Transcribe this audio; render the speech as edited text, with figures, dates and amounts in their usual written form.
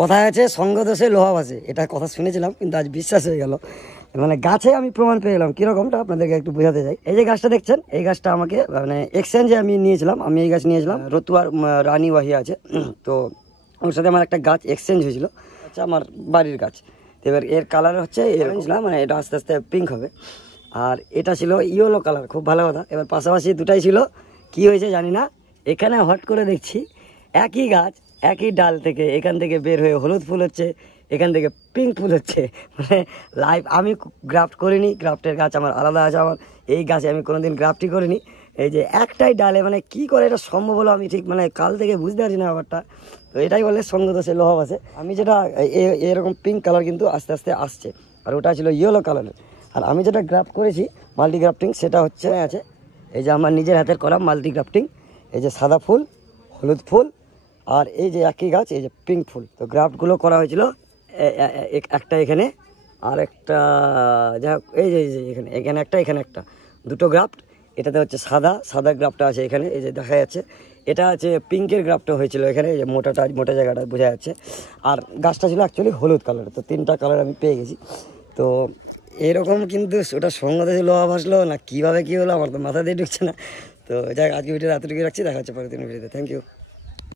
কথায় আছে সঙ্গদোষে লোহা ভাসে, এটা কথা শুনেছিলাম কিন্তু আজ বিশ্বাস হয়ে গেল। মানে গাছে আমি প্রমাণ পেয়ে গেলাম কীরকমটা আপনাদেরকে একটু বোঝাতে চাই। এই যে গাছটা দেখছেন, এই গাছটা আমাকে মানে এক্সচেঞ্জে আমি নিয়েছিলাম। আমি এই গাছ নিয়েছিলাম, রতুয়ার রানী ওয়াহিয়া আছে, তো ওর সাথে আমার একটা গাছ এক্সচেঞ্জ হয়েছিল। আচ্ছা, আমার বাড়ির গাছ। এবার এর কালার হচ্ছে অরেঞ্জ না, মানে এটা আস্তে আস্তে পিঙ্ক হবে। আর এটা ছিল ইয়েলো কালার, খুব ভালো কথা। এবার পাশাপাশি দুটাই ছিল, কি হয়েছে জানি না, এখানে হট করে দেখছি একই গাছ একই ডাল থেকে এখান থেকে বের হয়ে হলুদ ফুল হচ্ছে, এখান থেকে পিঙ্ক ফুল হচ্ছে। মানে লাইভ আমি গ্রাফট করিনি, গ্রাফটের গাছ আমার আলাদা আছে। আমার এই গাছে আমি কোনোদিন গ্রাফটই করিনি। এই যে একটাই ডালে মানে কি করে এটা সম্ভব হলো আমি ঠিক মানে কাল থেকে বুঝতে পারছি না ব্যাপারটা। তো এটাই বলে সঙ্গদোষে লোহা ভাসে। আমি যেটা এরকম পিঙ্ক কালার কিন্তু আস্তে আস্তে আসছে, আর ওটা ছিল ইয়েলো কালারের। আর আমি যেটা গ্রাফট করেছি মাল্টি গ্রাফটিং, সেটা হচ্ছে আছে এই যে আমার নিজের হাতের করা মাল্টি গ্রাফটিং। এই যে সাদা ফুল, হলুদ ফুল, আর এই যে একই গাছ এই যে পিঙ্ক ফুল। তো গ্রাফটগুলো করা হয়েছিল একটা এখানে আর একটা, যাই হোক এই যে এখানে এখানে একটা এখানে একটা, দুটো গ্রাফট। এটাতে হচ্ছে সাদা সাদা গ্রাফটটা আছে এখানে, এই যে দেখা যাচ্ছে। এটা আছে পিঙ্কের গ্রাফটটা হয়েছিল এখানে, এই যে মোটা জায়গাটা বোঝা যাচ্ছে। আর গাছটা ছিল অ্যাকচুয়ালি হলুদ কালার। তো তিনটা কালার আমি পেয়ে গেছি। তো এরকম কিন্তু ওটা সঙ্গদোষে লোহা ভাসলো না কীভাবে কী হলো আমার তো মাথা দিয়ে ঢুকছে না। তো যাই হোক, আজকে ভিডিও এতটুকু রাখছি, দেখা হচ্ছে পরের দিন ভিডিওতে। Thank you.